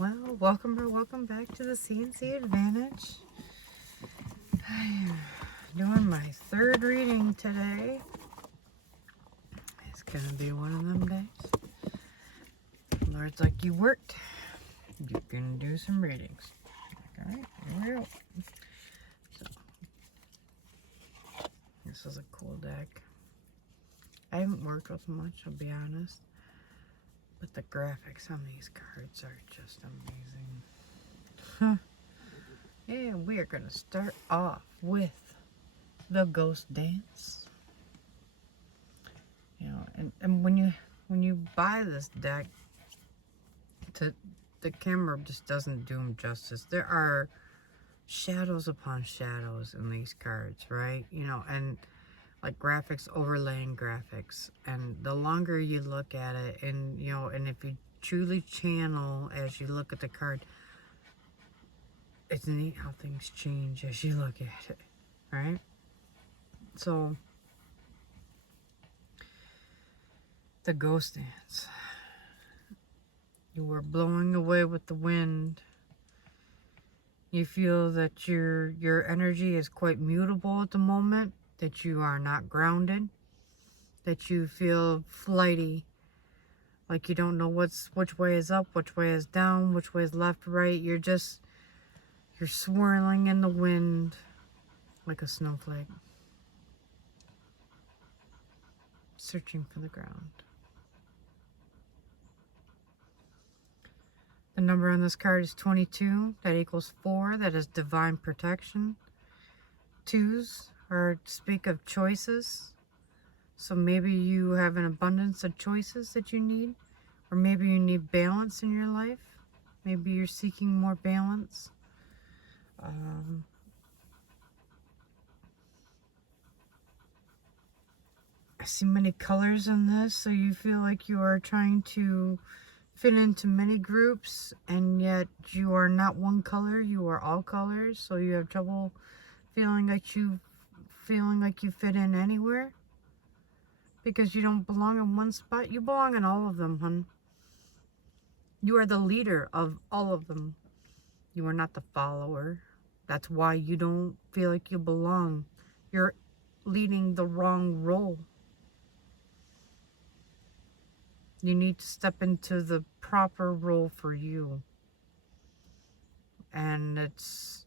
Well, welcome or welcome back to the CNC Advantage. I'm doing my third reading today. It's gonna be one of them days. Lord's like, you worked, you can do some readings. Alright, here we go. So, this is a cool deck. I haven't worked with much, I'll be honest. But the graphics on these cards are just amazing. Huh. And we are going to start off with the Ghost Dance. You know, and when you buy this deck, the camera just doesn't do them justice. There are shadows upon shadows in these cards, right? You know, and like graphics overlaying graphics. And the longer you look at it, and you know, and if you truly channel as you look at the card, it's neat how things change as you look at it, right? So, the Ghost Dance. You were blowing away with the wind. You feel that your energy is quite mutable at the moment, that you are not grounded, that you feel flighty, like you don't know which way is up, which way is down, which way is left, right. You're swirling in the wind like a snowflake, searching for the ground. The number on this card is 22. That equals 4. That is divine protection. 2s speak of choices. So maybe you have an abundance of choices that you need. Or maybe you need balance in your life. Maybe you're seeking more balance. I see many colors in this, so you feel like you are trying to fit into many groups, and yet you are not one color, you are all colors, so you have trouble feeling like you fit in anywhere, because you don't belong in one spot. You belong in all of them, hun. You are the leader of all of them. You are not the follower. That's why you don't feel like you belong. You're leading the wrong role. You need to step into the proper role for you. And it's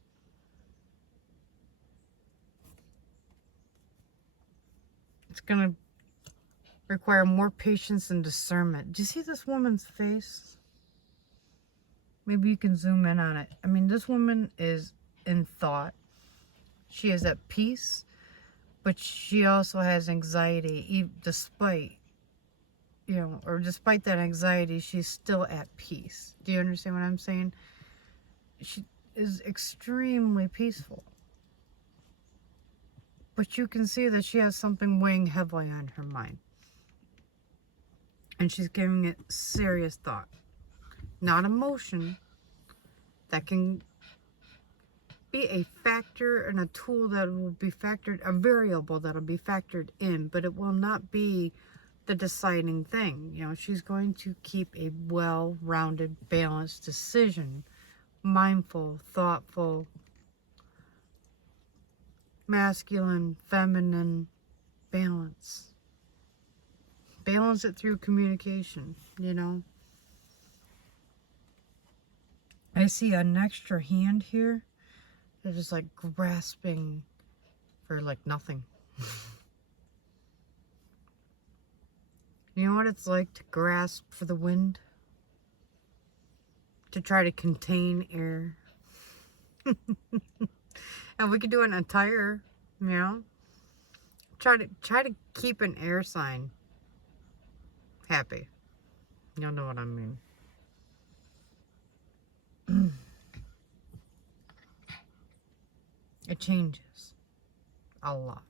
going to require more patience and discernment. Do you see this woman's face? Maybe you can zoom in on it. I mean, this woman is in thought. She is at peace, but she also has anxiety, despite that anxiety, she's still at peace. Do you understand what I'm saying? She is extremely peaceful. But you can see that she has something weighing heavily on her mind. And she's giving it serious thought. Not emotion. That can be a factor and a tool that will be factored, a variable that will be factored in, but it will not be the deciding thing. You know, she's going to keep a well-rounded, balanced decision. Mindful, thoughtful, masculine, feminine, balance. Balance it through communication, you know. I see an extra hand here that is like grasping for like nothing. You know what it's like to grasp for the wind? To try to contain air. And we could do an entire, you know, try to keep an air sign happy. You'll know what I mean. It changes a lot.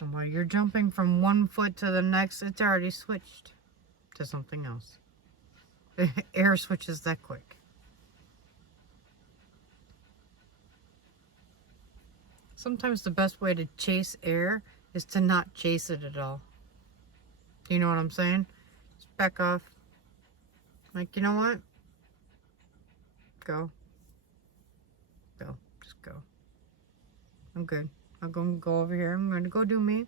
And while you're jumping from one foot to the next, it's already switched to something else. Air switches that quick. Sometimes the best way to chase air is to not chase it at all. Do you know what I'm saying? Just back off. Like, you know what? Go. Go. Just go. I'm good. I'm going to go over here. I'm going to go do me.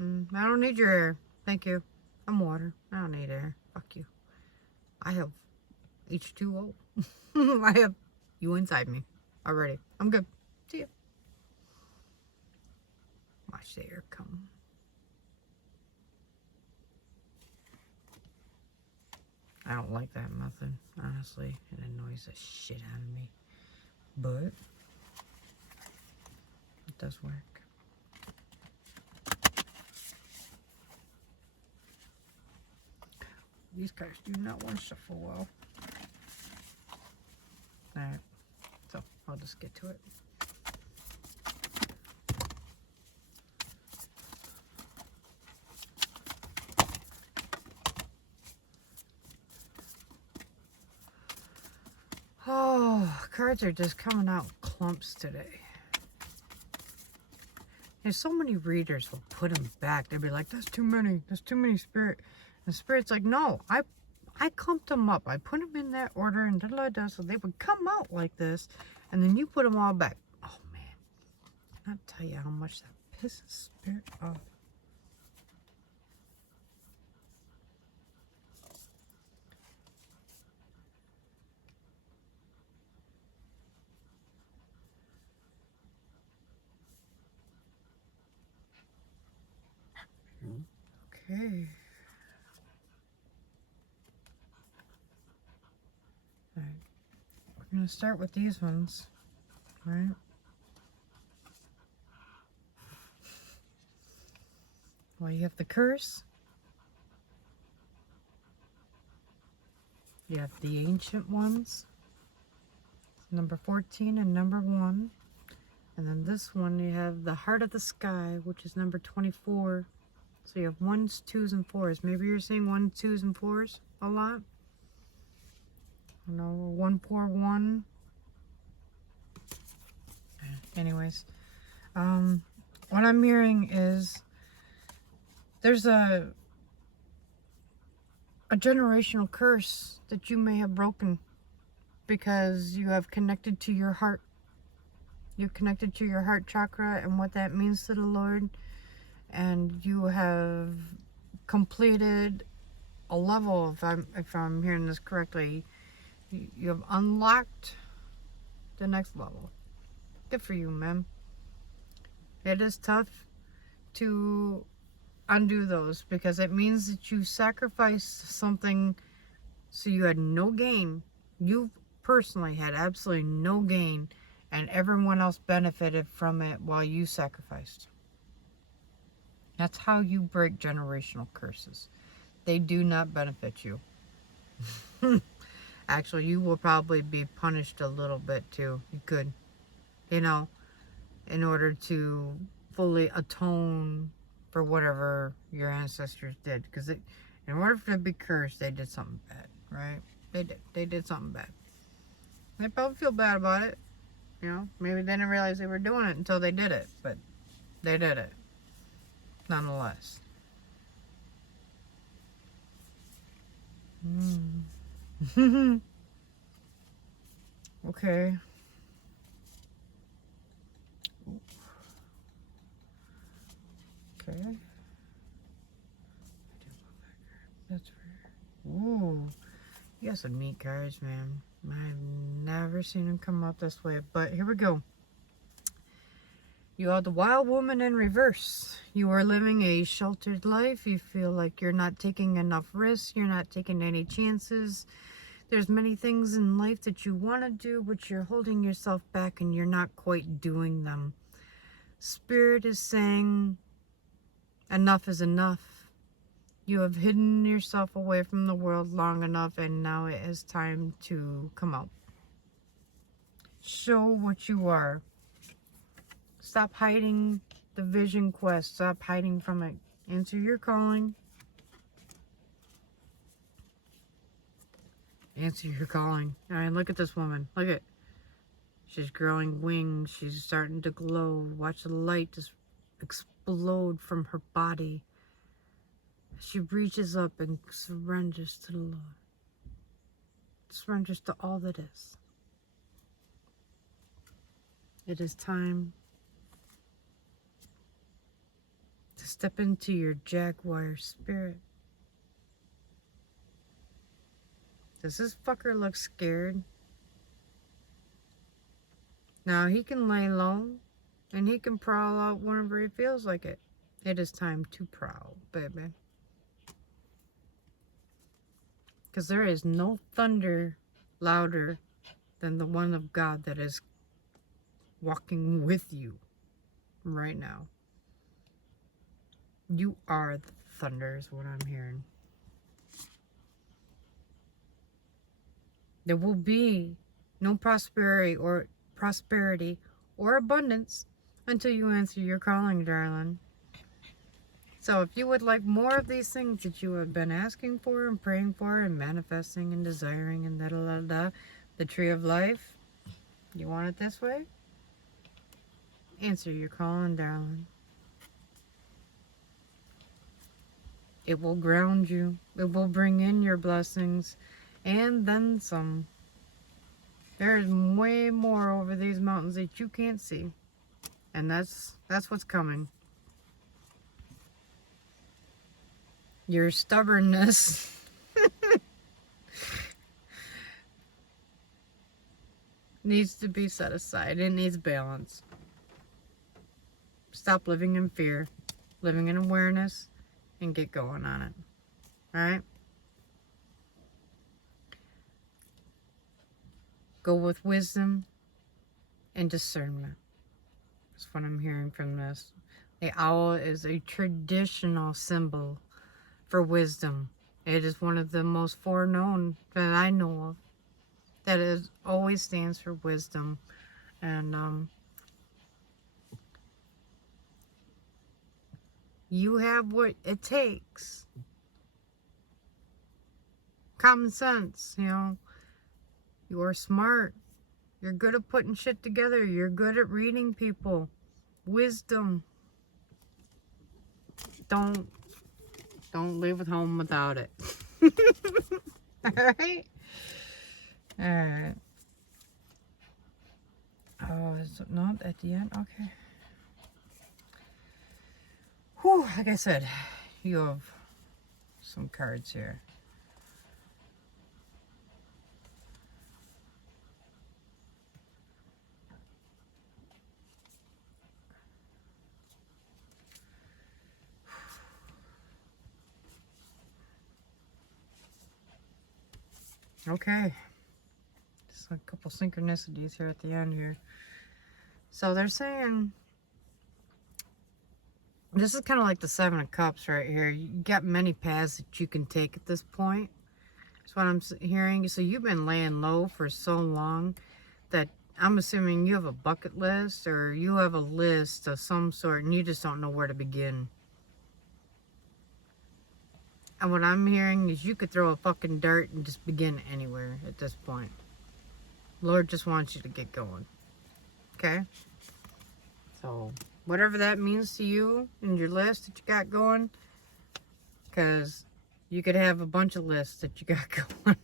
I don't need your air. Thank you. I'm water. I don't need air. Fuck you. I have H2O. I have you inside me already. I'm good. See ya. Watch the air come. I don't like that method, honestly. It annoys the shit out of me. But it does work. These guys do not want to shuffle well. Alright, so I'll just get to it. Oh, cards are just coming out clumps today. There's so many readers will put them back. They'll be like, that's too many. There's too many, Spirit. And Spirit's like, no, I clumped them up. I put them in that order and da-da-da, so they would come out like this. And then you put them all back. Oh, man. I'll tell you how much that pisses Spirit off. Okay. All right. We're going to start with these ones, right? Well, you have the curse. You have the ancient ones. Number 14 and number 1. And then this one, you have the Heart of the Sky, which is number 24. So you have 1s, 2s, and 4s. Maybe you're seeing 1s, 2s, and 4s a lot. I know, 1, 4, 1. Anyways, what I'm hearing is there's a generational curse that you may have broken because you have connected to your heart. You've connected to your heart chakra and what that means to the Lord. And you have completed a level, if I'm hearing this correctly, you have unlocked the next level. Good for you, man. It is tough to undo those because it means that you sacrificed something so you had no gain. You personally had absolutely no gain, and everyone else benefited from it while you sacrificed. That's how you break generational curses. They do not benefit you. Actually, you will probably be punished a little bit too. You could, in order to fully atone for whatever your ancestors did. Because in order for it to be cursed, they did something bad, right? They did something bad. They probably feel bad about it. Maybe they didn't realize they were doing it until they did it, but they did it nonetheless. Okay. Okay. That's rare. Ooh. You got some neat cards, man. I've never seen them come out this way, but here we go. You are the wild woman in reverse. You are living a sheltered life. You feel like you're not taking enough risks. You're not taking any chances. There's many things in life that you want to do, but you're holding yourself back and you're not quite doing them. Spirit is saying enough is enough. You have hidden yourself away from the world long enough, and now it is time to come out. Show what you are. Stop hiding the vision quest. Stop hiding from it. Answer your calling. Answer your calling. Alright, look at this woman. Look at. She's growing wings. She's starting to glow. Watch the light just explode from her body. She reaches up and surrenders to the Lord. Surrenders to all that is. It is time to step into your jaguar spirit. Does this fucker look scared? Now he can lay low and he can prowl out whenever he feels like it. It is time to prowl, baby. Because there is no thunder louder than the one of God that is walking with you right now. You are the thunder is what I'm hearing. There will be no prosperity or abundance until you answer your calling, darling. So if you would like more of these things that you have been asking for and praying for and manifesting and desiring and the tree of life, you want it this way? Answer your calling, darling. It will ground you. It will bring in your blessings and then some. There's way more over these mountains that you can't see. And that's what's coming. Your stubbornness needs to be set aside. It needs balance. Stop living in fear, living in awareness, and get going on it. Alright? Go with wisdom and discernment. That's what I'm hearing from this. The owl is a traditional symbol for wisdom. It is one of the most foreknown that I know of. That it always stands for wisdom. And you have what it takes. Common sense, you know. You're smart. You're good at putting shit together. You're good at reading people. Wisdom. Don't leave at home without it. Alright? Alright. Oh, is it not at the end? Okay. Whew, like I said, you have some cards here. Okay. Just a couple synchronicities here at the end here. So they're saying, this is kind of like the Seven of Cups right here. You got many paths that you can take at this point. That's what I'm hearing. So you've been laying low for so long that I'm assuming you have a bucket list or you have a list of some sort and you just don't know where to begin. And what I'm hearing is you could throw a fucking dart and just begin anywhere at this point. Lord just wants you to get going. Okay? So, whatever that means to you and your list that you got going, because you could have a bunch of lists that you got going.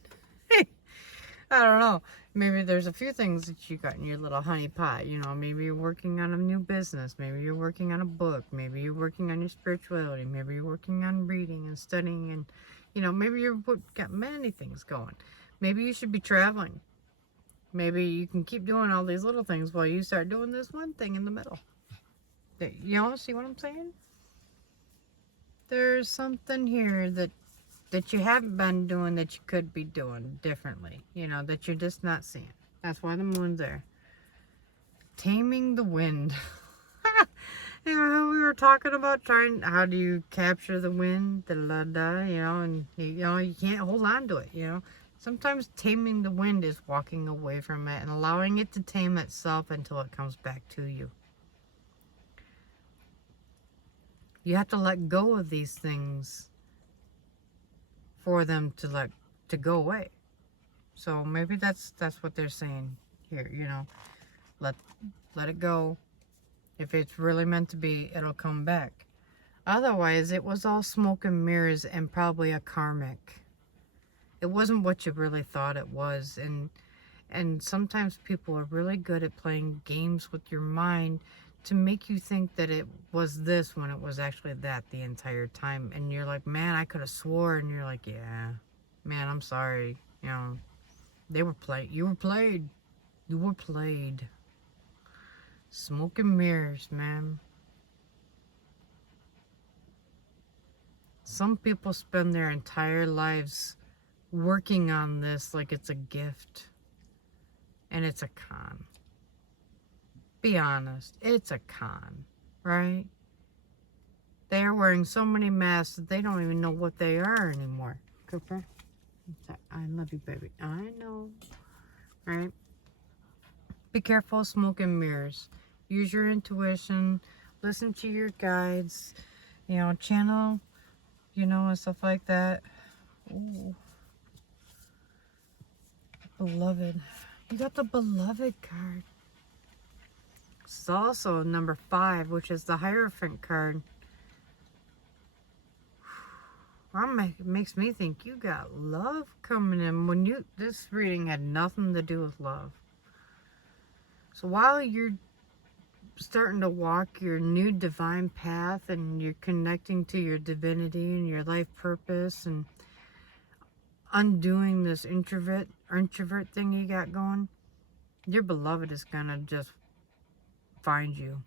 I don't know. Maybe there's a few things that you got in your little honey pot. You know, maybe you're working on a new business. Maybe you're working on a book. Maybe you're working on your spirituality. Maybe you're working on reading and studying. And, you know, maybe you've got many things going. Maybe you should be traveling. Maybe you can keep doing all these little things while you start doing this one thing in the middle. You know, see what I'm saying? There's something here that you haven't been doing that you could be doing differently. You know, that you're just not seeing. That's why the moon's there. Taming the wind. You know how we were talking about how do you capture the wind? You know, and you can't hold on to it, you know. Sometimes taming the wind is walking away from it and allowing it to tame itself until it comes back to you. You have to let go of these things for them to go away. So maybe that's what they're saying here, you know. Let it go. If it's really meant to be, it'll come back. Otherwise, it was all smoke and mirrors and probably a karmic. It wasn't what you really thought it was. And sometimes people are really good at playing games with your mind to make you think that it was this when it was actually that the entire time. And you're like, man, I could have swore. And you're like, yeah, man, I'm sorry. You know, they were played. You were played. You were played. Smoke and mirrors, man. Some people spend their entire lives working on this like it's a gift. And it's a con. Be honest, it's a con, right? They are wearing so many masks that they don't even know what they are anymore. Cooper, I love you, baby. I know, right? Be careful of smoke and mirrors. Use your intuition. Listen to your guides. You know, channel, you know, and stuff like that. Ooh. Beloved. You got the Beloved card. It's also number 5, which is the Hierophant card. It makes me think you got love coming in. This reading had nothing to do with love. So while you're starting to walk your new divine path and you're connecting to your divinity and your life purpose and undoing this introvert thing you got going, your beloved is gonna just find you.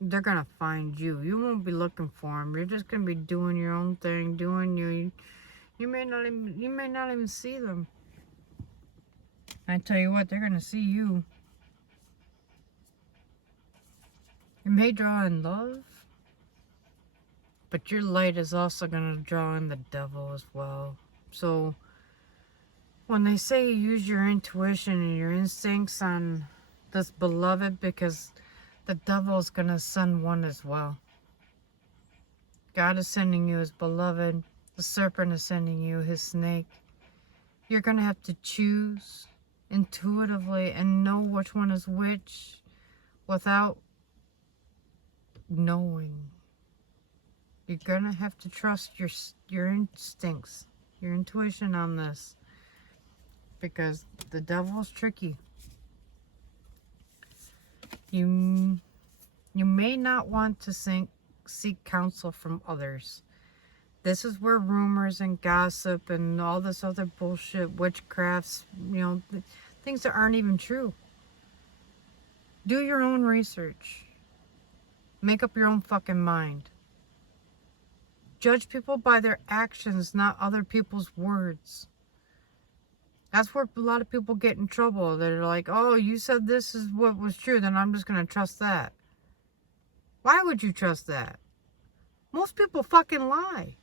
They're gonna find you. You won't be looking for them. You're just gonna be doing your own thing, you may not even see them. I tell you what, they're gonna see you. You may draw in love, but your light is also gonna draw in the devil as well. So when they say use your intuition and your instincts on this beloved, because the devil is going to send one as well. God is sending you his beloved. The serpent is sending you his snake. You're going to have to choose intuitively and know which one is which without knowing. You're going to have to trust your instincts, your intuition on this, because the devil's tricky. You may not want to seek counsel from others. This is where rumors and gossip and all this other bullshit, witchcrafts, you know, things that aren't even true. Do your own research. Make up your own fucking mind. Judge people by their actions, not other people's words. That's where a lot of people get in trouble. They're like, oh, you said this is what was true, then I'm just going to trust that. Why would you trust that? Most people fucking lie.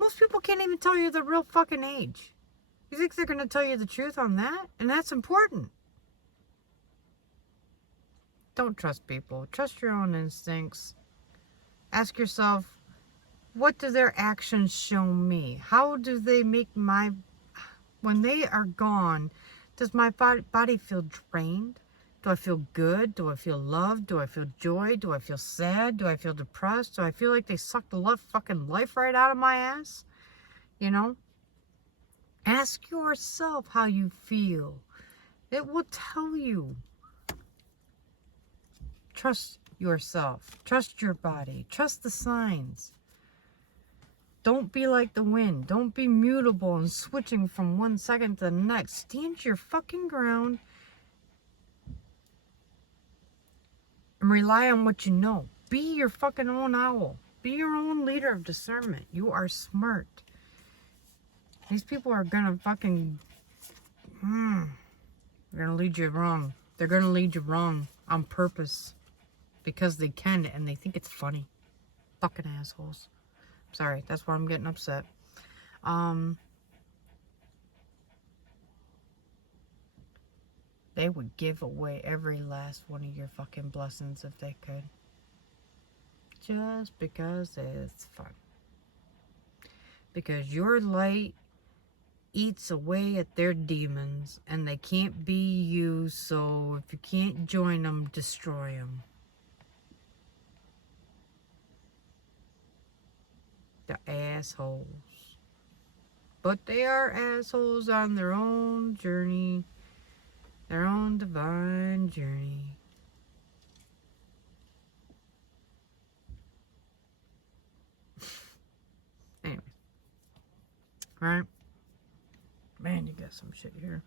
Most people can't even tell you the real fucking age. You think they're going to tell you the truth on that? And that's important. Don't trust people. Trust your own instincts. Ask yourself, what do their actions show me? How do they make when they are gone, does my body feel drained? Do I feel good? Do I feel loved? Do I feel joy? Do I feel sad? Do I feel depressed? Do I feel like they sucked the fucking life right out of my ass? You know? Ask yourself how you feel. It will tell you. Trust yourself. Trust your body. Trust the signs. Don't be like the wind. Don't be mutable and switching from one second to the next. Stand your fucking ground and rely on what you know. Be your fucking own owl. Be your own leader of discernment. You are smart. These people are gonna fucking... they're gonna lead you wrong. They're gonna lead you wrong on purpose. Because they can and they think it's funny. Fucking assholes. Sorry, that's why I'm getting upset. They would give away every last one of your fucking blessings if they could. Just because it's fun. Because your light eats away at their demons and they can't be you, so if you can't join them, destroy them. The assholes. But they are assholes on their own journey. Their own divine journey. Anyways. Right? Man, you got some shit here.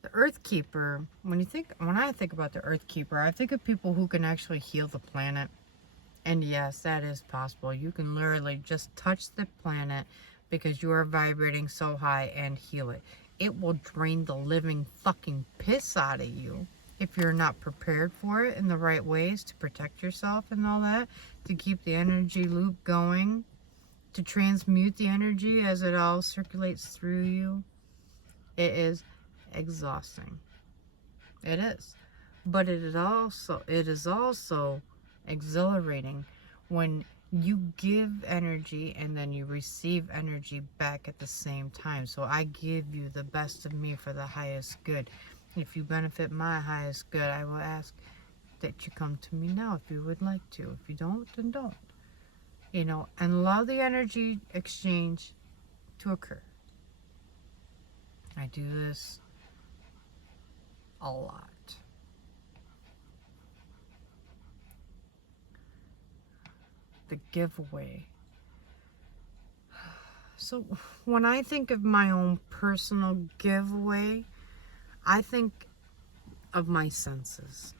The Earth Keeper. When I think about the Earth Keeper, I think of people who can actually heal the planet. And yes, that is possible. You can literally just touch the planet because you are vibrating so high and heal it. It will drain the living fucking piss out of you if you're not prepared for it in the right ways to protect yourself and all that, to keep the energy loop going, to transmute the energy as it all circulates through you. It is exhausting. It is. But it is also exhilarating when you give energy and then you receive energy back at the same time. So I give you the best of me for the highest good. If you benefit my highest good, I will ask that you come to me now if you would like to. If you don't, then don't. You know, and allow the energy exchange to occur. I do this a lot. The giveaway. So when I think of my own personal giveaway, I think of my senses.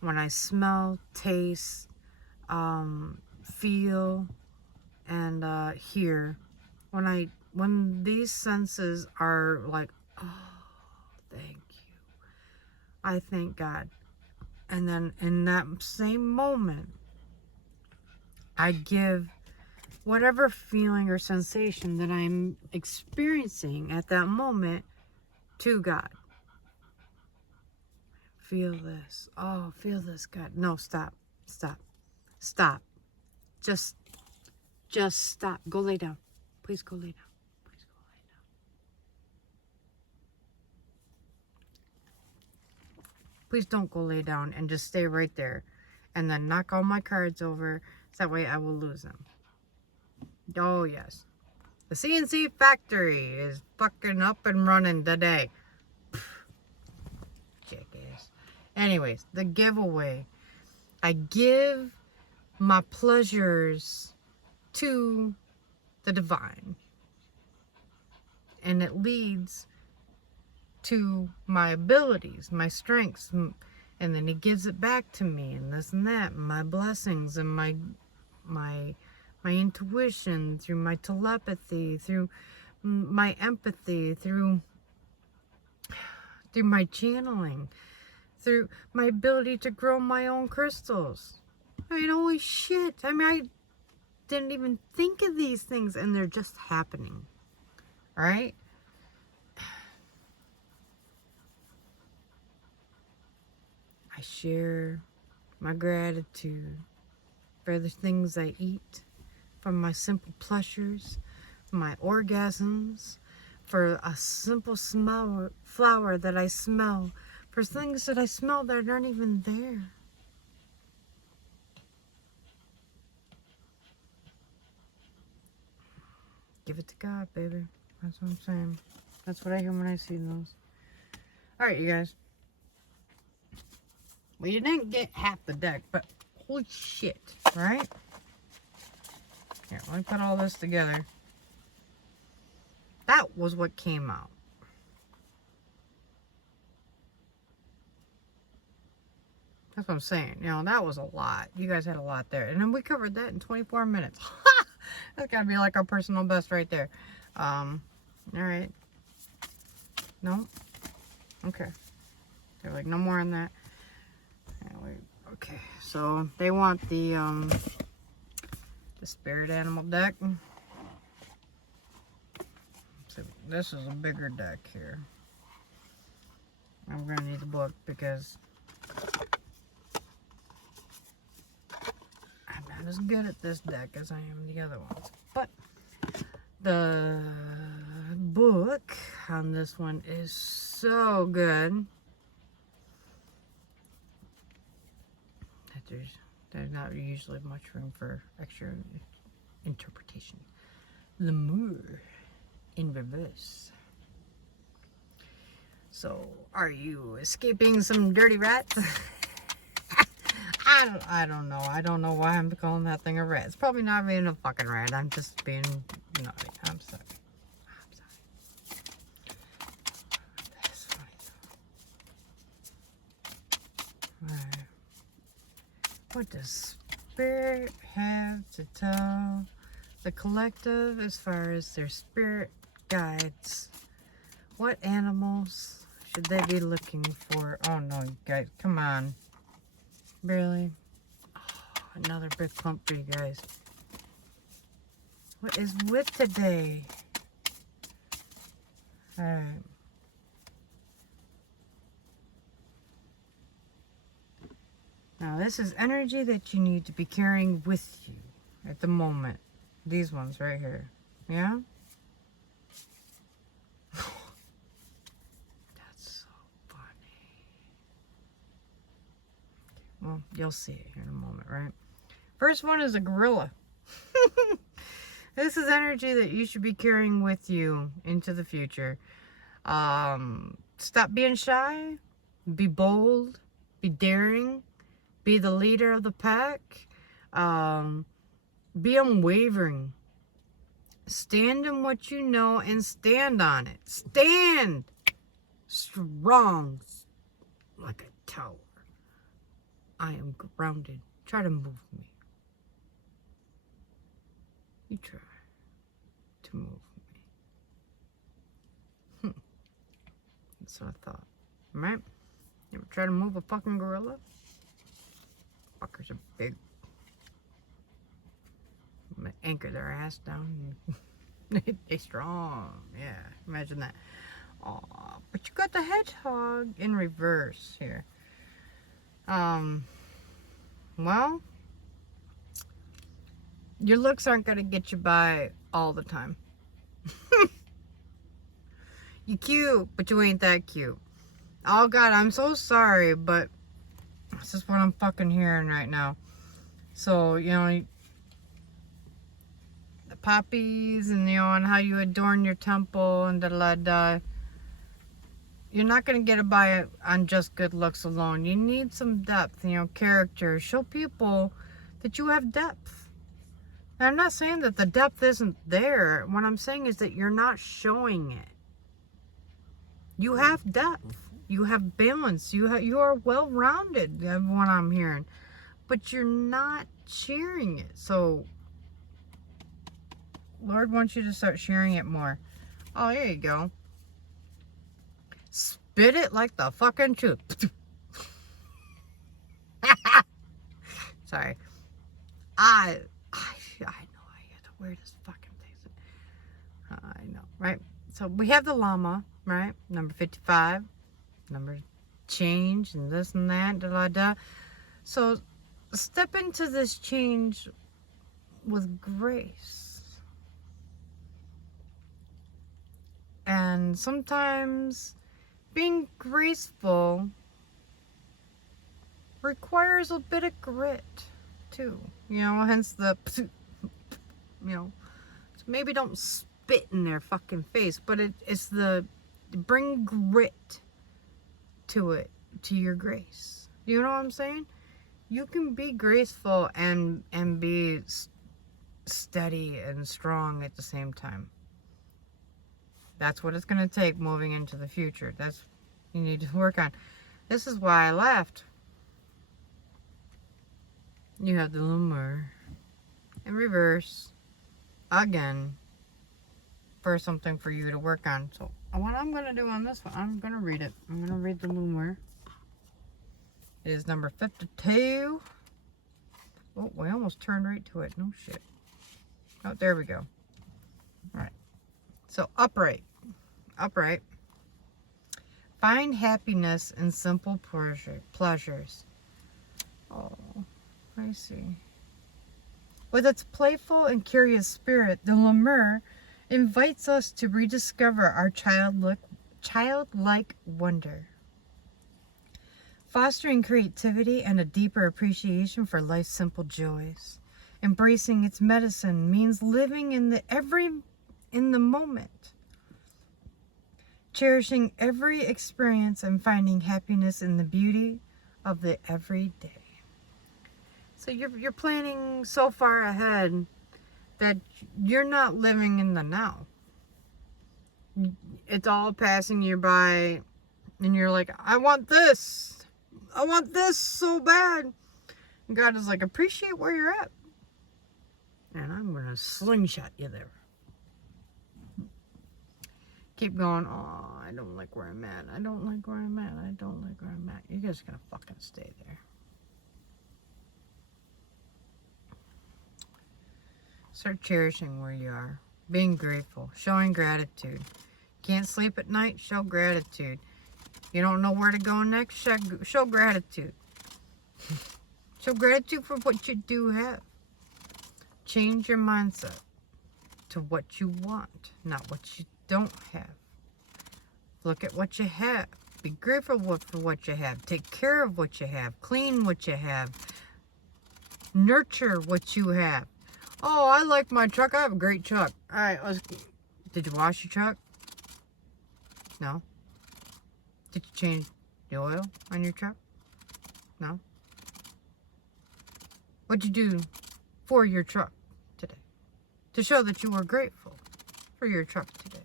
When I smell, taste, feel, and hear, when these senses are like, oh, thank you, I thank God. And then in that same moment, I give whatever feeling or sensation that I'm experiencing at that moment to God. Feel this. Oh, feel this, God. No, stop. Stop. Stop. Just stop. Go lay down. Please go lay down. Please go lay down. Please don't go lay down and just stay right there. And then knock all my cards over. So that way I will lose them. Oh, yes. The CNC factory is fucking up and running today. Jackass. Anyways, the giveaway. I give my pleasures to the divine. And it leads to my abilities, my strengths. And then he gives it back to me, and this and that, my blessings and my intuition, through my telepathy, through my empathy, through my channeling, through my ability to grow my own crystals. I mean, holy shit. I mean, I didn't even think of these things, and they're just happening. Right? I share my gratitude for the things I eat, for my simple pleasures, my orgasms, for a simple flower that I smell, for things that I smell that aren't even there. Give it to God, baby. That's what I'm saying. That's what I hear when I see those. Alright, you guys. Well, you didn't get half the deck, but holy shit, right? Here, let me put all this together. That was what came out. That's what I'm saying. You know, that was a lot. You guys had a lot there. And then we covered that in 24 minutes. That's gotta be like our personal best right there. Alright. No? Okay. They're like, no more on that. Okay, so they want the spirit animal deck. So this is a bigger deck here. I'm gonna need the book because I'm not as good at this deck as I am the other ones. But the book on this one is so good. There's not usually much room for extra interpretation. Lemur in reverse. So, are you escaping some dirty rats? I don't know. I don't know why I'm calling that thing a rat. It's probably not being a fucking rat. I'm just being naughty. I'm sorry. That's funny though. Alright. What does Spirit have to tell the collective as far as their spirit guides? What animals should they be looking for? Oh no, you guys, come on. Really? Oh, another big pump for you guys. What is with today? Alright. Now this is energy that you need to be carrying with you at the moment. These ones right here. Yeah? That's so funny. Well, you'll see it here in a moment, right? First one is a gorilla. This is energy that you should be carrying with you into the future. Stop being shy. Be bold. Be daring. Be the leader of the pack. Be unwavering. Stand in what you know and stand on it. Stand strong like a tower. I am grounded. Try to move me. You try to move me. That's what I thought. Right? You ever try to move a fucking gorilla? Fuckers are big. I'm gonna anchor their ass down. They strong. Yeah, imagine that. Aw, but you got the hedgehog in reverse here. Well, your looks aren't gonna get you by all the time. You cute, but you ain't that cute. Oh God, I'm so sorry, but this is what I'm fucking hearing right now. So, you know, the poppies and, you know, and how you adorn your temple and da-da-da. You're not going to get it by on just good looks alone. You need some depth, you know, character. Show people that you have depth. Now, I'm not saying that the depth isn't there. What I'm saying is that you're not showing it. You have depth. You have balance. You are well-rounded, what I'm hearing. But you're not sharing it. So, Lord wants you to start sharing it more. Oh, there you go. Spit it like the fucking truth. Sorry. I know I get the weirdest fucking things. I know, right? So we have the llama, right? Number 55. Number change and this and that, da da da. So step into this change with grace. And sometimes being graceful requires a bit of grit too. You know, hence the, you know, so maybe don't spit in their fucking face, but it's the, bring grit to it, to your grace. You know what I'm saying? You can be graceful and be steady and strong at the same time. That's what it's going to take moving into the future. That's you need to work on. This is why I laughed. You have the lemur in reverse again for something for you to work on. So what I'm going to do on this one, I'm going to read it. I'm going to read the lemur. It is number 52. Oh, we almost turned right to it. No shit. Oh, there we go. All right. So upright. Upright. Find happiness in simple pleasures. Oh, I see. With its playful and curious spirit, the lemur invites us to rediscover our childlike wonder, fostering creativity and a deeper appreciation for life's simple joys. Embracing its medicine means living in the moment. Cherishing every experience and finding happiness in the beauty of the everyday. So you're planning so far ahead that you're not living in the now. It's all passing you by, and you're like, I want this so bad. And God is like, appreciate where you're at, and I'm gonna slingshot you there. Keep going. Oh, I don't like where I'm at. I don't like where I'm at. I don't like where I'm at. You guys are gonna fucking stay there. Start cherishing where you are. Being grateful. Showing gratitude. Can't sleep at night? Show gratitude. You don't know where to go next? Show gratitude. Show gratitude for what you do have. Change your mindset to what you want, not what you don't have. Look at what you have. Be grateful for what you have. Take care of what you have. Clean what you have. Nurture what you have. Oh, I like my truck. I have a great truck. All right, did you wash your truck? No. Did you change the oil on your truck? No. What'd you do for your truck today to show that you were grateful for your truck today?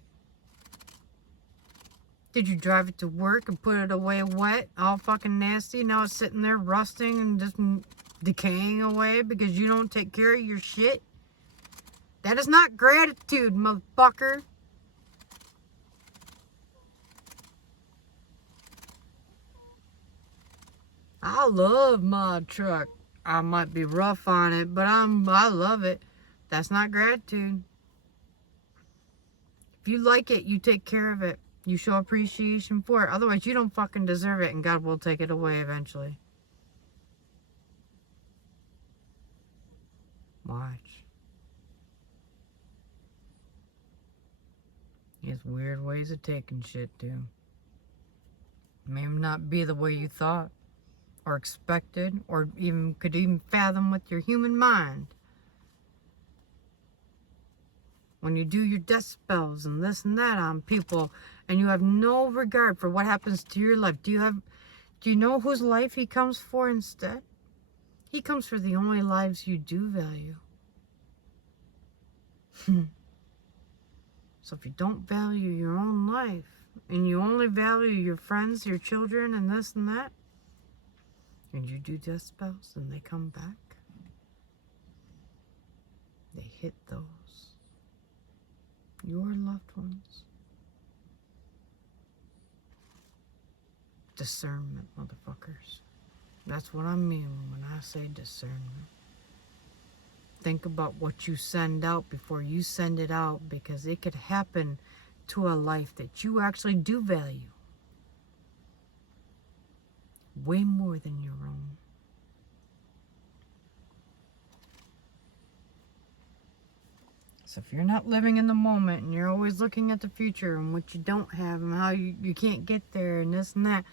Did you drive it to work and put it away wet, all fucking nasty? Now it's sitting there rusting and just decaying away because you don't take care of your shit? That is not gratitude, motherfucker. I love my truck. I might be rough on it, but I love it. That's not gratitude. If you like it, you take care of it. You show appreciation for it. Otherwise, you don't fucking deserve it, and God will take it away eventually. Watch. He has weird ways of taking shit, too. May not be the way you thought, or expected, or could even fathom with your human mind. When you do your death spells and this and that on people, and you have no regard for what happens to your life, do you know whose life he comes for instead? He comes for the only lives you do value. So if you don't value your own life, and you only value your friends, your children, and this and that, and you do death spells and they come back, they hit those, your loved ones. Discernment, motherfuckers. That's what I mean when I say discernment. Think about what you send out before you send it out, because it could happen to a life that you actually do value way more than your own. So if you're not living in the moment and you're always looking at the future and what you don't have and how you can't get there and this and that,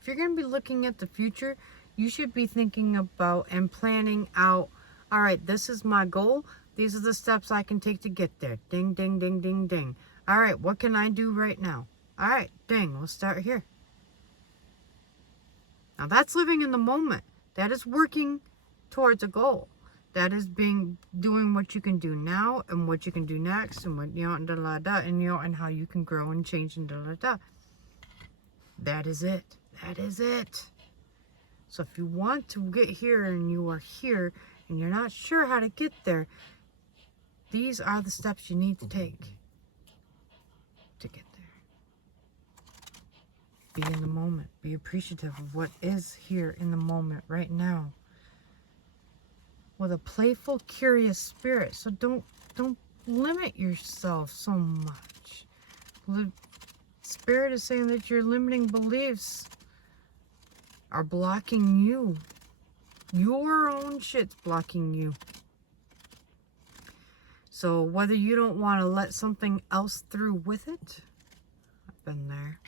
if you're going to be looking at the future, you should be thinking about and planning out, all right, this is my goal. These are the steps I can take to get there. Ding, ding, ding, ding, ding. All right, what can I do right now? All right, ding, let's start here. Now that's living in the moment. That is working towards a goal. That is doing what you can do now and what you can do next, and what, and da da da, and how you can grow and change and da da da. That is it. That is it. So if you want to get here and you are here and you're not sure how to get there, these are the steps you need to take to get there. Be in the moment. Be appreciative of what is here in the moment right now, with a playful, curious spirit. So don't limit yourself so much. Spirit is saying that your limiting beliefs are blocking you. Your own shit's blocking you. So whether you don't want to let something else through with it, I've been there.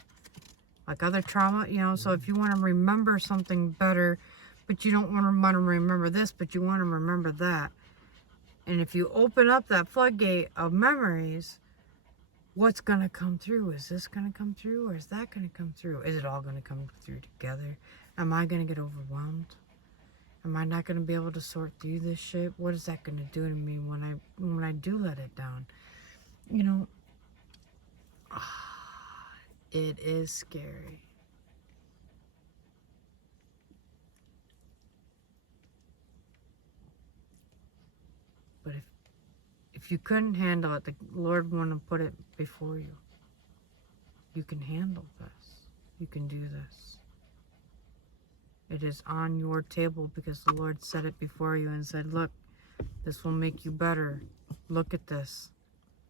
Like other trauma, so if you want to remember something better, but you don't want to remember this, but you want to remember that, And if you open up that floodgate of memories, what's going to come through? Is this going to come through, or is that going to come through? Is it all going to come through together? Am I going to get overwhelmed? Am I not going to be able to sort through this shit? What is that going to do to me when I do let it down? You know, it is scary. But if you couldn't handle it, the Lord wanted to put it before you. You can handle this. You can do this. It is on your table because the Lord set it before you and said, look, this will make you better. Look at this.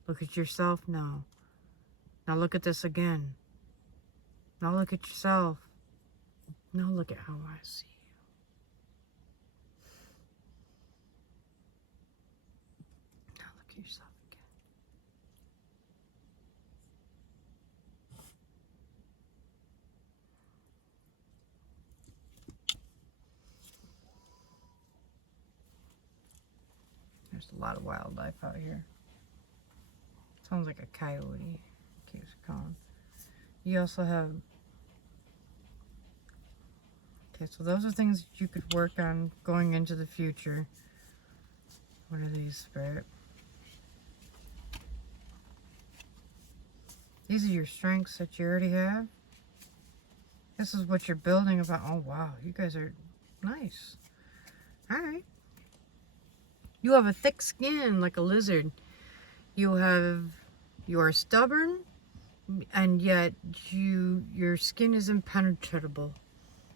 Look at yourself now. Now look at this again. Now look at yourself. Now look at how I see you. Now look at yourself again. There's a lot of wildlife out here. Sounds like a coyote. Keeps calling. You also have... Okay, so those are things that you could work on going into the future. What are these, Spirit? These are your strengths that you already have. This is what you're building about. Oh, wow. You guys are nice. Alright. You have a thick skin like a lizard. You are stubborn, and yet your skin is impenetrable.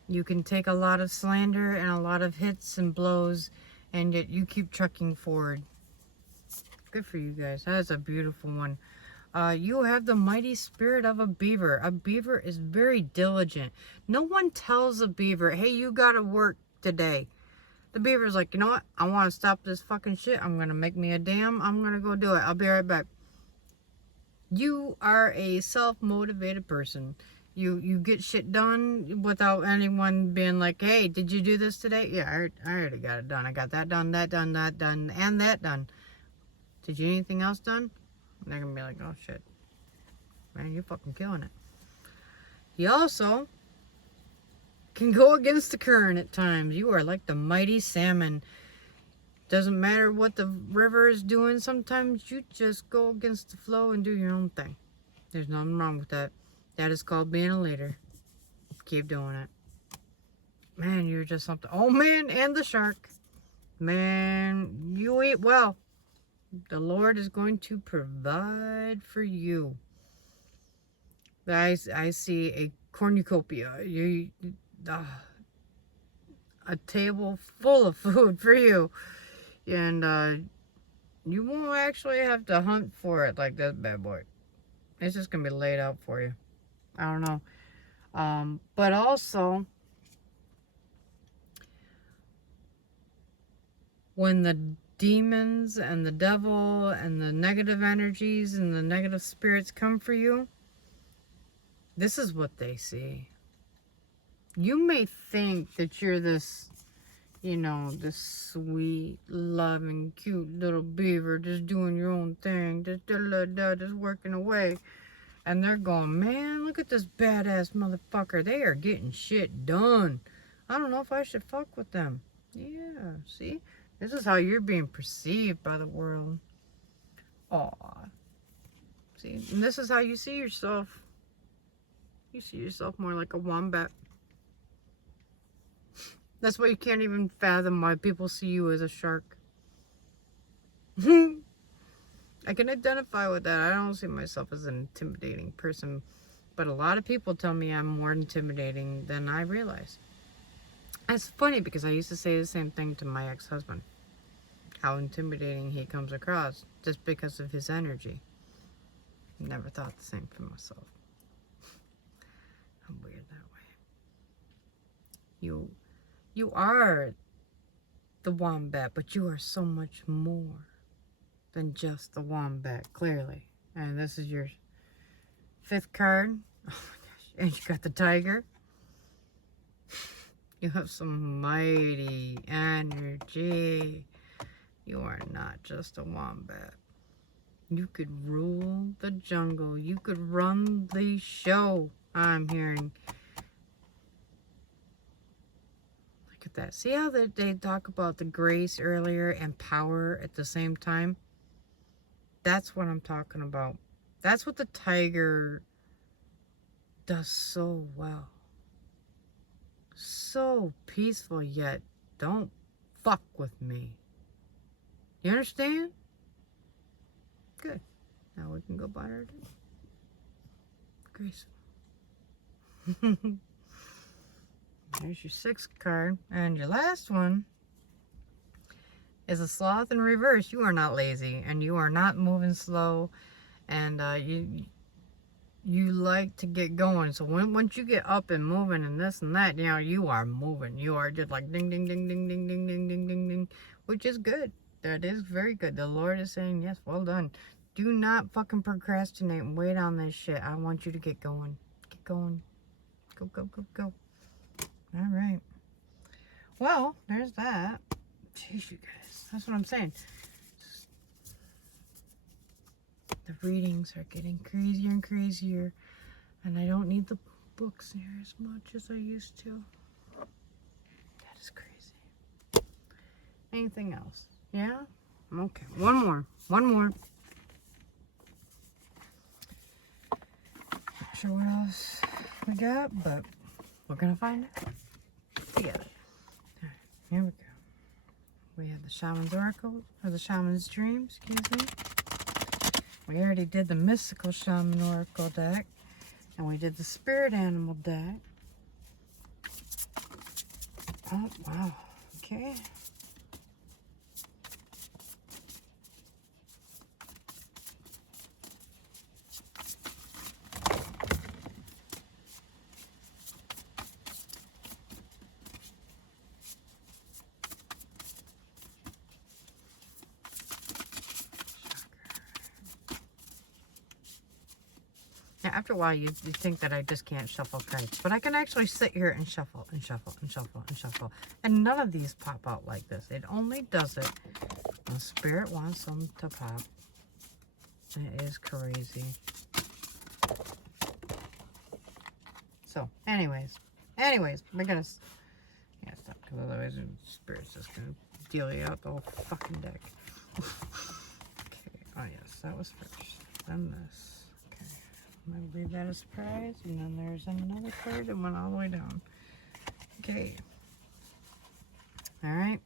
You can take a lot of slander and a lot of hits and blows, and yet you keep trucking forward. Good for you guys. That is a beautiful one. You have the mighty spirit of a beaver. A beaver is very diligent. No one tells a beaver, hey, you gotta work today. The beaver's like, you know what? I want to stop this fucking shit. I'm going to make me a dam. I'm going to go do it. I'll be right back. You are a self-motivated person. You get shit done without anyone being like, hey, did you do this today? Yeah, I already got it done. I got that done, that done, that done, and that done. Did you anything else done? And they're going to be like, oh, shit. Man, you're fucking killing it. You also can go against the current at times. You are like the mighty salmon. Doesn't matter what the river is doing. Sometimes you just go against the flow and do your own thing. There's nothing wrong with that. That is called being a leader. Keep doing it. Man, you're just something. Oh, man, and the shark. Man, you eat well. The Lord is going to provide for you. I see a cornucopia. A table full of food for you, and you won't actually have to hunt for it like this bad boy. It's just gonna be laid out for you. I don't know, but also when the demons and the devil and the negative energies and the negative spirits come for you, this is what they see. You may think that you're this, you know, this sweet, loving, cute little beaver just doing your own thing, just working away. And they're going, man, look at this badass motherfucker. They are getting shit done. I don't know if I should fuck with them. Yeah, see? This is how you're being perceived by the world. Aw. See? And this is how you see yourself. You see yourself more like a wombat. That's why you can't even fathom why people see you as a shark. I can identify with that. I don't see myself as an intimidating person. But a lot of people tell me I'm more intimidating than I realize. It's funny because I used to say the same thing to my ex-husband. How intimidating he comes across just because of his energy. Never thought the same for myself. I'm weird that way. You are the wombat, but you are so much more than just the wombat, clearly. And this is your 5th card. Oh my gosh. And you got the tiger. You have some mighty energy. You are not just a wombat. You could rule the jungle. You could run the show, I'm hearing. Look at that. See how they talk about the grace earlier and power at the same time? That's what I'm talking about. That's what the tiger does so well. So peaceful, yet don't fuck with me. You understand? Good. Now we can go buy our drink. Graceful. There's your 6th card. And your last one is a sloth in reverse. You are not lazy, and you are not moving slow, and you like to get going. So once you get up and moving and this and that, you know, you are moving. You are just like ding, ding, ding, ding, ding, ding, ding, ding, ding, ding, which is good. That is very good. The Lord is saying, yes, well done. Do not fucking procrastinate and wait on this shit. I want you to get going. Get going. Go, go, go, go. All right. Well, there's that. Jeez, you guys. That's what I'm saying. The readings are getting crazier and crazier, and I don't need the books here as much as I used to. That is crazy. Anything else? Yeah? Okay. One more. One more. Not sure what else we got, but we're gonna find it together. All right, here we go. We have the Shaman's Oracle, or the Shaman's Dream, excuse me. We already did the Mystical Shaman Oracle deck, and we did the Spirit Animal deck. Oh, wow. Okay. Now, after a while, you think that I just can't shuffle cards. But I can actually sit here and shuffle and shuffle and shuffle and shuffle. And none of these pop out like this. It only does it when Spirit wants them to pop. It is crazy. So, anyways, we're going to... Yeah, stop, because otherwise Spirit's just going to deal you out the whole fucking deck. Okay, oh yes, that was first. Then this. I'm going to leave that a surprise, and then there's another card that went all the way down. Okay. Alright.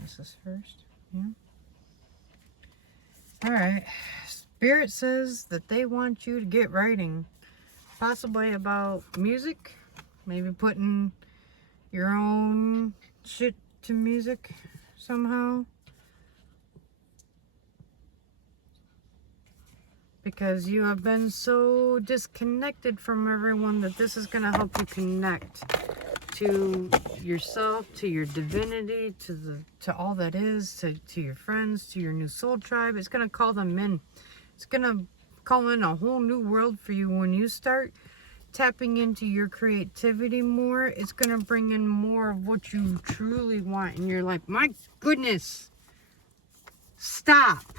This is first. Yeah. Alright. Spirit says that they want you to get writing. Possibly about music. Maybe putting your own shit to music somehow. Because you have been so disconnected from everyone that this is going to help you connect to yourself, to your divinity, to all that is, to your friends, to your new soul tribe. It's going to call them in. It's going to call in a whole new world for you. When you start tapping into your creativity more, it's going to bring in more of what you truly want in your life. My goodness! Stop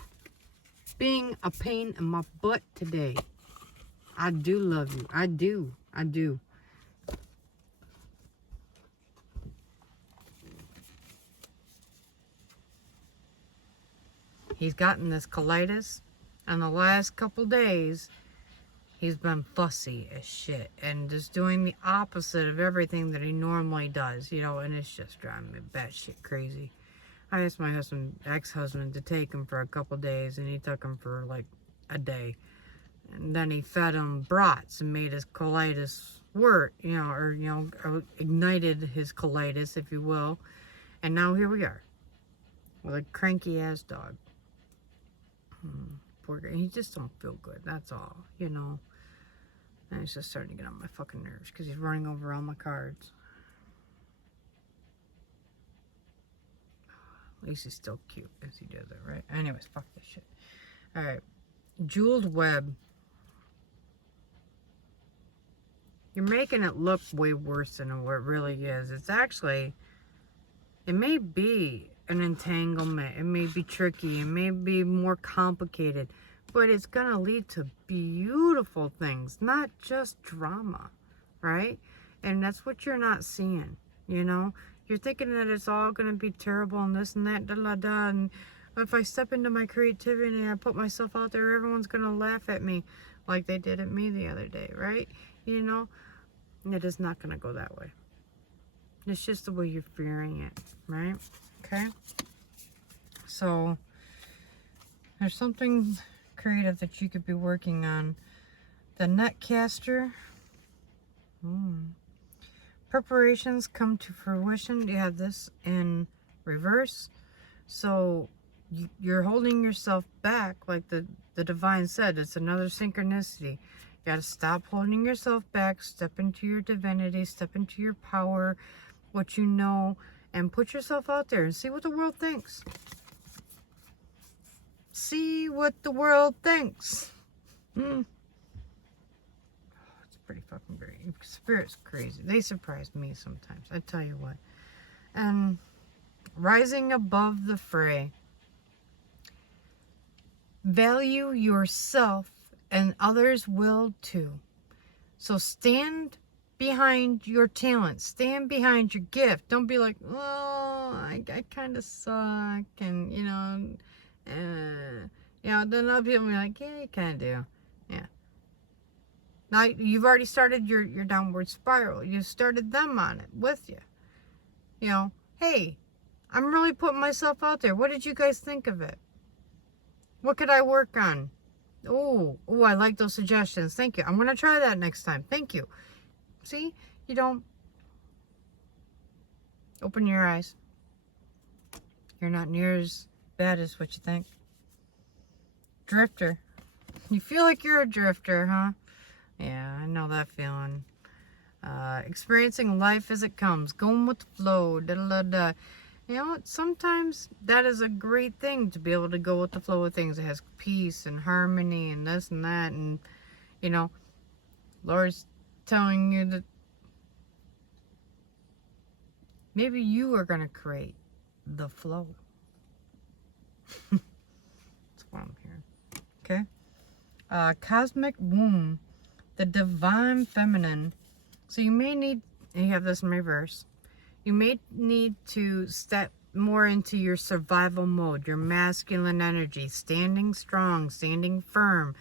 being a pain in my butt today. I do love you. I do. I do. He's gotten this colitis, and the last couple days he's been fussy as shit and just doing the opposite of everything that he normally does, you know, and it's just driving me batshit crazy. I asked my ex-husband to take him for a couple days, and he took him for like a day. And then he fed him brats and made his colitis work, you know, or ignited his colitis, if you will. And now here we are with a cranky ass dog. Poor guy. He just don't feel good. That's all, you know. And he's just starting to get on my fucking nerves because he's running over all my cards. At least he's still cute as he does it, right? Anyways, fuck this shit. Alright. Jeweled web. You're making it look way worse than what it really is. It's actually It may be an entanglement. It may be tricky. It may be more complicated. But it's going to lead to beautiful things, not just drama, right? And that's what you're not seeing, you know? You're thinking that it's all going to be terrible and this and that, da da da. And if I step into my creativity and I put myself out there, everyone's going to laugh at me like they did at me the other day, right? You know? It is not going to go that way. It's just the way you're fearing it, right? Okay? So, there's something creative that you could be working on. The Netcaster. Preparations come to fruition. You have this in reverse. So, you're holding yourself back, like the divine said. It's another synchronicity. You got to stop holding yourself back. Step into your divinity. Step into your power. What you know, and put yourself out there and see what the world thinks. See what the world thinks. It's pretty fucking great. Spirit's crazy. They surprise me sometimes, I tell you what. And rising above the fray. Value yourself and others will too. So stand behind your talent. Stand behind your gift. Don't be like, oh, I kind of suck. And, you know, then other people be like, yeah, you kind of do. Yeah. Now, you've already started your downward spiral. You started them on it with you. You know, hey, I'm really putting myself out there. What did you guys think of it? What could I work on? Oh, I like those suggestions. Thank you. I'm going to try that next time. Thank you. See, you don't open your eyes. You're not near as bad as what you think. Drifter. You feel like you're a drifter, huh? Yeah, I know that feeling. Experiencing life as it comes. Going with the flow. Da da da. You know, sometimes that is a great thing to be able to go with the flow of things. It has peace and harmony and this and that. And, you know, Lord's telling you that maybe you are going to create the flow. That's what I'm hearing. Okay? Cosmic womb. The divine feminine. So you may need, and you have this in reverse. You may need to step more into your survival mode, your masculine energy, standing strong, standing firm.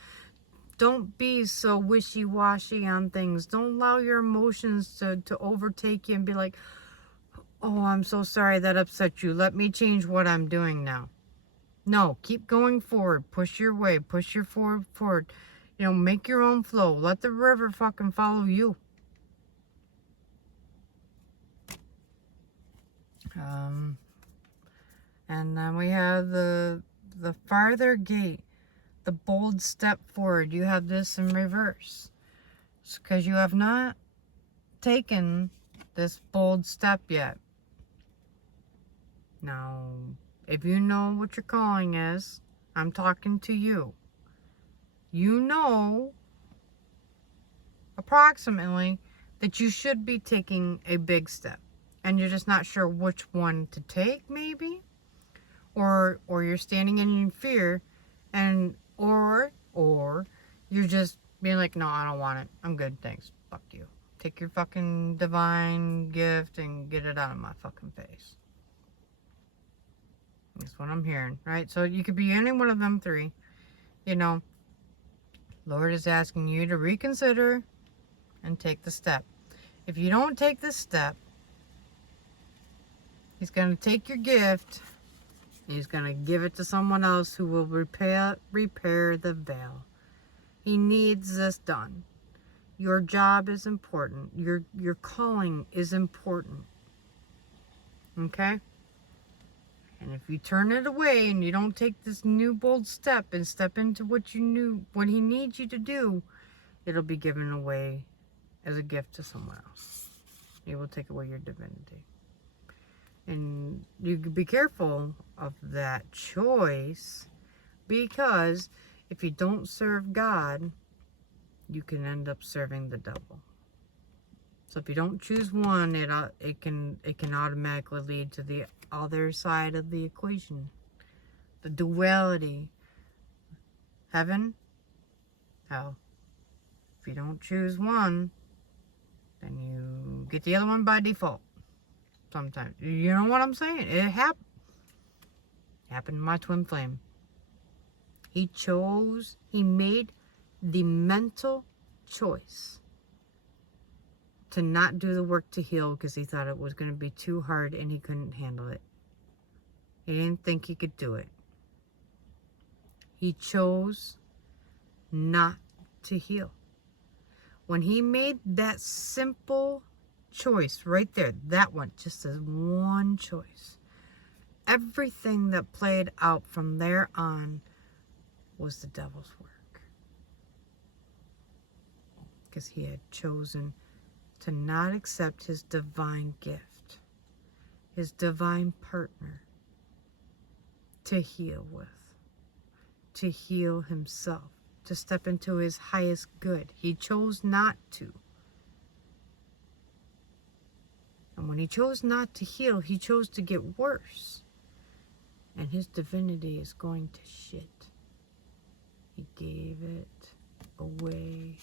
Don't be so wishy-washy on things. Don't allow your emotions to overtake you and be like, oh, I'm so sorry that upset you. Let me change what I'm doing now. No, keep going forward. Push your way. Push your forward. You know, make your own flow. Let the river fucking follow you. And then we have the farther gate. The bold step forward. You have this in reverse. It's because you have not taken this bold step yet. Now, if you know what your calling is, I'm talking to you. You know approximately that you should be taking a big step. And you're just not sure which one to take, maybe? Or you're standing in fear and or you're just being like, no, I don't want it. I'm good, thanks. Fuck you. Take your fucking divine gift and get it out of my fucking face. That's what I'm hearing, right? So you could be any one of them three. You know, Lord is asking you to reconsider and take the step. If you don't take this step, He's going to take your gift. He's going to give it to someone else who will repair the veil. He needs this done. Your job is important. Your calling is important. Okay? And if you turn it away and you don't take this new bold step and step into what He needs you to do, it'll be given away as a gift to someone else. He will take away your divinity. And you be careful of that choice, because if you don't serve God, you can end up serving the devil. So if you don't choose one, it can automatically lead to the other side of the equation. The duality. Heaven, hell. If you don't choose one, then you get the other one by default. Sometimes. You know what I'm saying? It happened to my twin flame. He made the mental choice to not do the work to heal because he thought it was going to be too hard and he couldn't handle it. He didn't think he could do it. He chose not to heal. When he made that simple choice right there, that one, just as one choice, everything that played out from there on was the devil's work. Because he had chosen to not accept his divine gift, his divine partner to heal with, to heal himself, to step into his highest good. He chose not to. And when he chose not to heal, he chose to get worse. And his divinity is going to shit. He gave it away.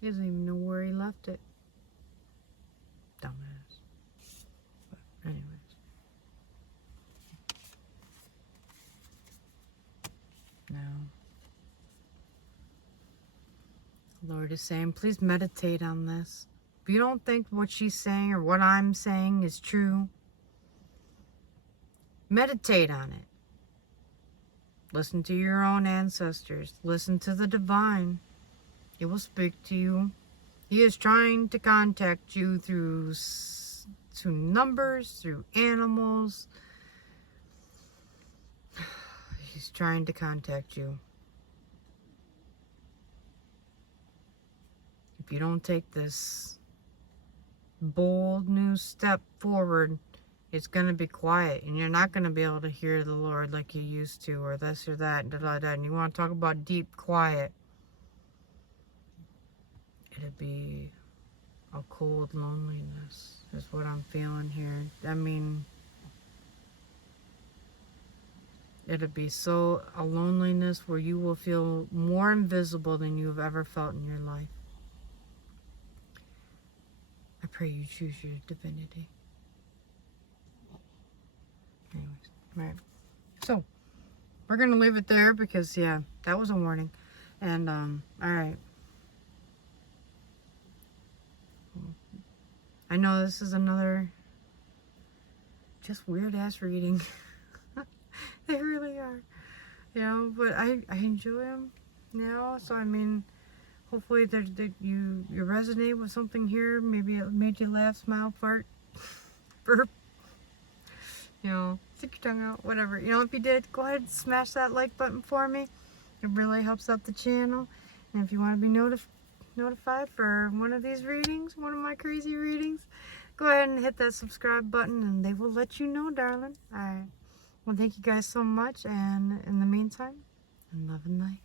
He doesn't even know where he left it. Dumbass. But anyways. Now, Lord is saying, please meditate on this. If you don't think what she's saying or what I'm saying is true, meditate on it. Listen to your own ancestors. Listen to the divine. He will speak to you. He is trying to contact you through numbers, through animals. He's trying to contact you. If you don't take this bold new step forward, it's going to be quiet, and you're not going to be able to hear the Lord like you used to, or this or that, and you want to talk about deep quiet. It'd be a cold loneliness, is what I'm feeling here. I mean, it'd be a loneliness where you will feel more invisible than you've ever felt in your life. I pray you choose your divinity. Anyways, alright. So, we're going to leave it there because, yeah, that was a warning. And, alright. I know this is another just weird-ass reading. They really are. You know, but I enjoy them now. So, I mean, hopefully that you resonate with something here. Maybe it made you laugh, smile, fart, burp. You know, stick your tongue out, whatever. You know, if you did, go ahead and smash that like button for me. It really helps out the channel. And if you want to be notified for one of these readings, one of my crazy readings, go ahead and hit that subscribe button and they will let you know, darling. Alright. Well, thank you guys so much. And in the meantime, love and light.